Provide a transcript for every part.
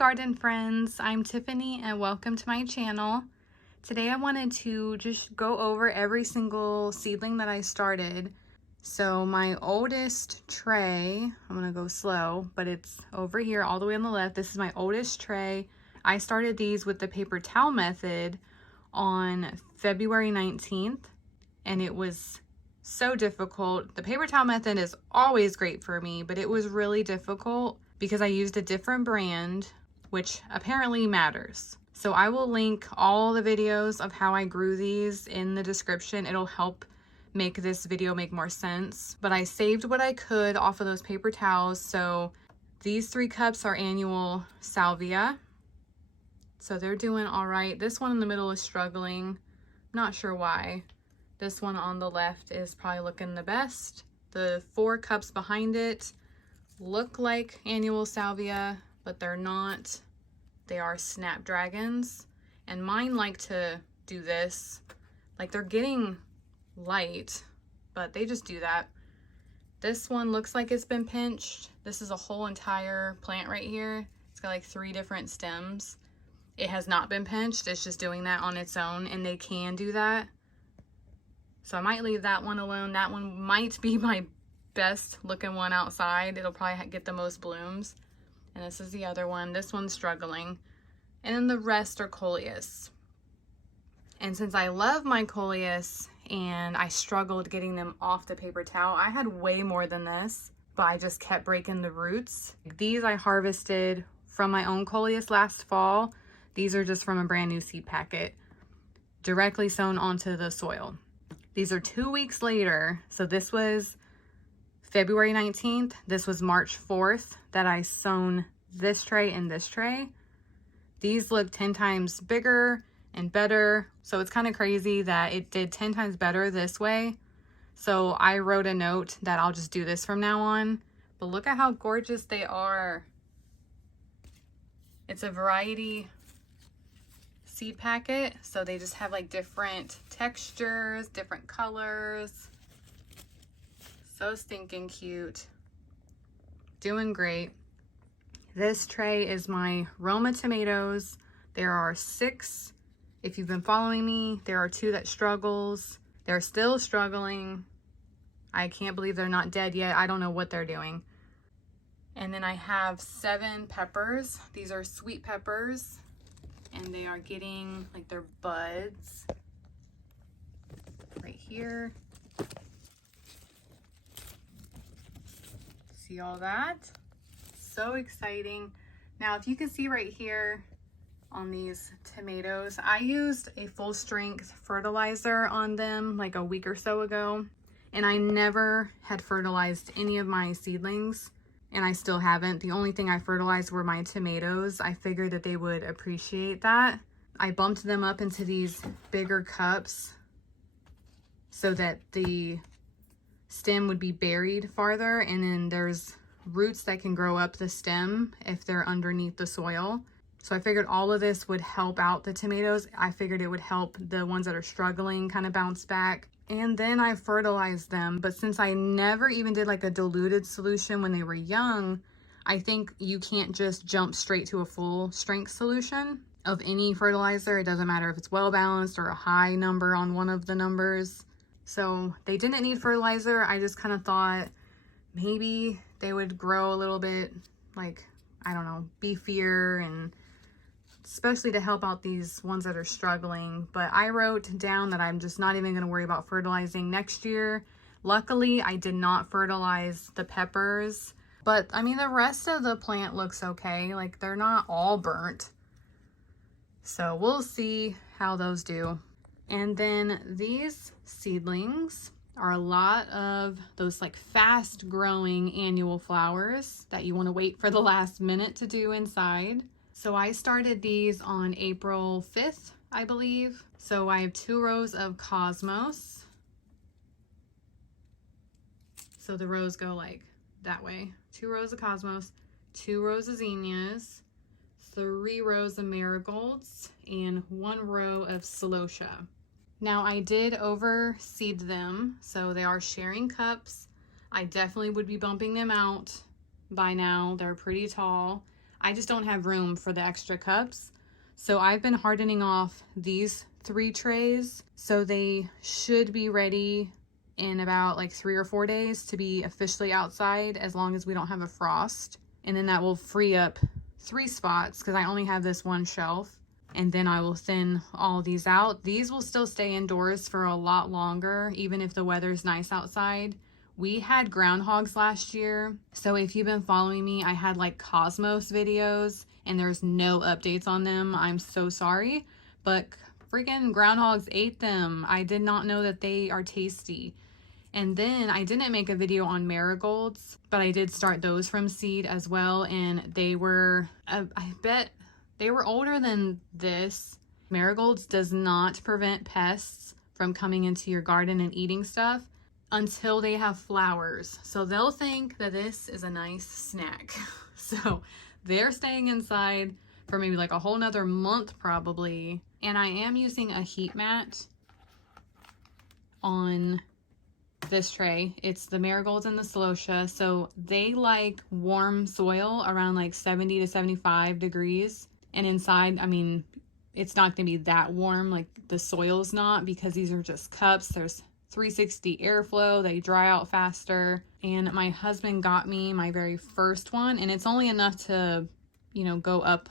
garden friends, I'm Tiffany and welcome to my channel. Today I wanted to just go over every single seedling that I started. So my oldest tray, I'm gonna go slow, but it's over here all the way on the left. This is my oldest tray. I started these with the paper towel method on February 19th and it was so difficult. The paper towel method is always great for me, but it was really difficult because I used a different brand, which apparently matters. So I will link all the videos of how I grew these in the description. It'll help make this video make more sense. But I saved what I could off of those paper towels. So these 3 cups are annual salvia. So they're doing all right. This one in the middle is struggling. Not sure why. This one on the left is probably looking the best. The 4 cups behind it look like annual salvia, but they're not. They are snapdragons, and mine like to do this. Like, they're getting light, but they just do that. This one looks like it's been pinched. This is a whole entire plant right here. It's got like 3 different stems. It has not been pinched. It's just doing that on its own, and they can do that. So I might leave that one alone. That one might be my best looking one outside. It'll probably get the most blooms. And this is the other one. This one's struggling. And then the rest are coleus. And since I love my coleus and I struggled getting them off the paper towel, I had way more than this, but I just kept breaking the roots. These I harvested from my own coleus last fall. These are just from a brand new seed packet, directly sown onto the soil. These are 2 weeks later. So this was February 19th. This was March 4th that I sown this tray and this tray. These look 10 times bigger and better. So it's kind of crazy that it did 10 times better this way. So I wrote a note that I'll just do this from now on. But look at how gorgeous they are. It's a variety seed packet, so they just have like different textures, different colors. So stinking cute. Doing great. This tray is my Roma tomatoes. There are 6. If you've been following me, there are 2 that struggles. They're still struggling. I can't believe they're not dead yet. I don't know what they're doing. And then I have 7 peppers. These are sweet peppers. And they are getting like their buds right here. See all that? So exciting. Now, if you can see right here on these tomatoes, I used a full strength fertilizer on them like a week or so ago, and I never had fertilized any of my seedlings. And I still haven't. The only thing I fertilized were my tomatoes. I figured that they would appreciate that. I bumped them up into these bigger cups so that the stem would be buried farther, and then there's roots that can grow up the stem if they're underneath the soil. So I figured all of this would help out the tomatoes. I figured it would help the ones that are struggling kind of bounce back. And then I fertilized them. But since I never even did like a diluted solution when they were young, I think you can't just jump straight to a full strength solution of any fertilizer. It doesn't matter if it's well balanced or a high number on one of the numbers. So they didn't need fertilizer. I just kind of thought maybe they would grow a little bit, like, I don't know, beefier, and especially to help out these ones that are struggling. But I wrote down that I'm just not even going to worry about fertilizing next year. Luckily, I did not fertilize the peppers, but I mean, the rest of the plant looks okay. Like, they're not all burnt. So we'll see how those do. And then these seedlings are a lot of those like fast growing annual flowers that you want to wait for the last minute to do inside. So I started these on April 5th, I believe. So I have 2 rows of cosmos. So the rows go like that way. 2 rows of cosmos, 2 rows of zinnias, 3 rows of marigolds, and 1 row of celosia. Now I did overseed them, so they are sharing cups. I definitely would be bumping them out by now. They're pretty tall. I just don't have room for the extra cups. So I've been hardening off these 3 trays. So they should be ready in about like 3 or 4 days to be officially outside, as long as we don't have a frost. And then that will free up 3 spots because I only have this one shelf. And then I will thin all these out. These will still stay indoors for a lot longer, even if the weather's nice outside. We had groundhogs last year. So if you've been following me, I had like Cosmos videos and there's no updates on them. I'm so sorry, but freaking groundhogs ate them. I did not know that they are tasty. And then I didn't make a video on marigolds, but I did start those from seed as well. And they were, I bet they were older than this. Marigolds does not prevent pests from coming into your garden and eating stuff until they have flowers. So they'll think that this is a nice snack. So they're staying inside for maybe like a whole nother month probably. And I am using a heat mat on this tray. It's the marigolds and the celosia. So they like warm soil around like 70 to 75 degrees. And inside, I mean, it's not going to be that warm, like the soil's not, because these are just cups. There's 360 airflow, they dry out faster. And my husband got me my very first one, and it's only enough to, you know, go up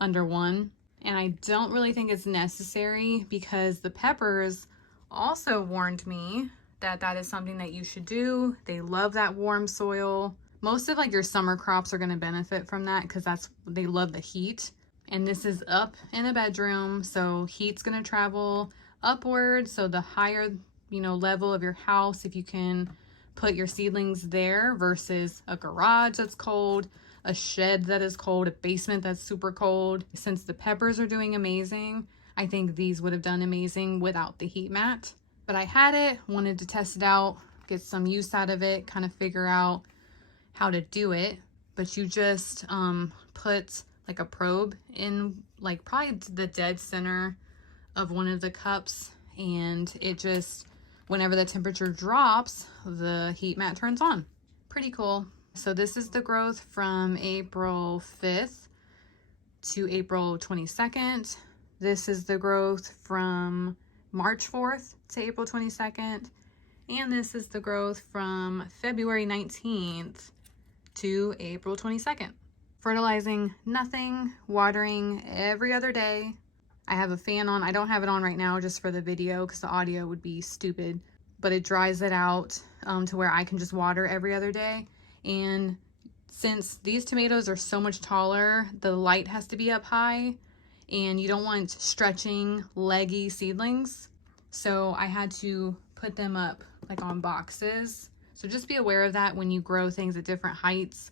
under 1. And I don't really think it's necessary because the peppers also warned me that that is something that you should do. They love that warm soil. Most of like your summer crops are going to benefit from that because they love the heat. And this is up in a bedroom, so heat's going to travel upward. So the higher, you know, level of your house, if you can put your seedlings there versus a garage that's cold, a shed that is cold, a basement that's super cold. Since the peppers are doing amazing, I think these would have done amazing without the heat mat. But I had it, wanted to test it out, get some use out of it, kind of figure out how to do it. But you just put like a probe in like probably the dead center of one of the cups, and it just, whenever the temperature drops, the heat mat turns on. Pretty cool. So this is the growth from April 5th to April 22nd. This is the growth from March 4th to April 22nd. And this is the growth from February 19th to April 22nd. Fertilizing nothing, watering every other day. I have a fan on. I don't have it on right now just for the video because the audio would be stupid, but it dries it out to where I can just water every other day. And since these tomatoes are so much taller, the light has to be up high, and you don't want stretching, leggy seedlings. So I had to put them up like on boxes. So just be aware of that when you grow things at different heights.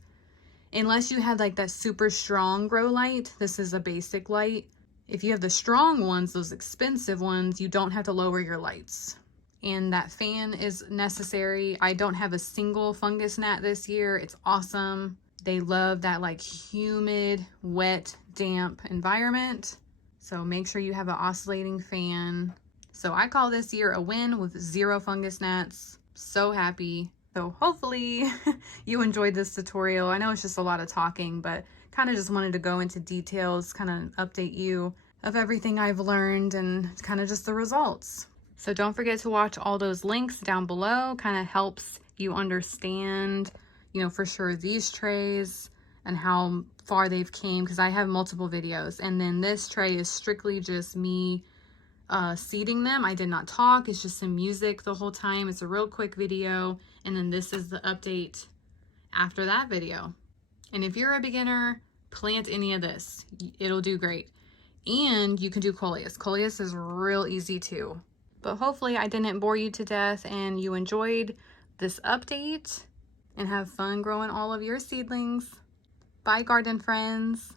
Unless you have like that super strong grow light, this is a basic light. If you have the strong ones, those expensive ones, you don't have to lower your lights. And that fan is necessary. I don't have a single fungus gnat this year. It's awesome. They love that like humid, wet, damp environment. So make sure you have an oscillating fan. So I call this year a win with 0 fungus gnats. So happy. So hopefully you enjoyed this tutorial. I know it's just a lot of talking, but kind of just wanted to go into details, kind of update you of everything I've learned and kind of just the results. So don't forget to watch all those links down below. Kind of helps you understand, you know, for sure these trays and how far they've came, because I have multiple videos. And then this tray is strictly just me seeding them. I did not talk. It's just some music the whole time. It's a real quick video. And then this is the update after that video. And if you're a beginner, plant any of this. It'll do great. And you can do coleus. Coleus is real easy too. But hopefully I didn't bore you to death and you enjoyed this update and have fun growing all of your seedlings. Bye, garden friends.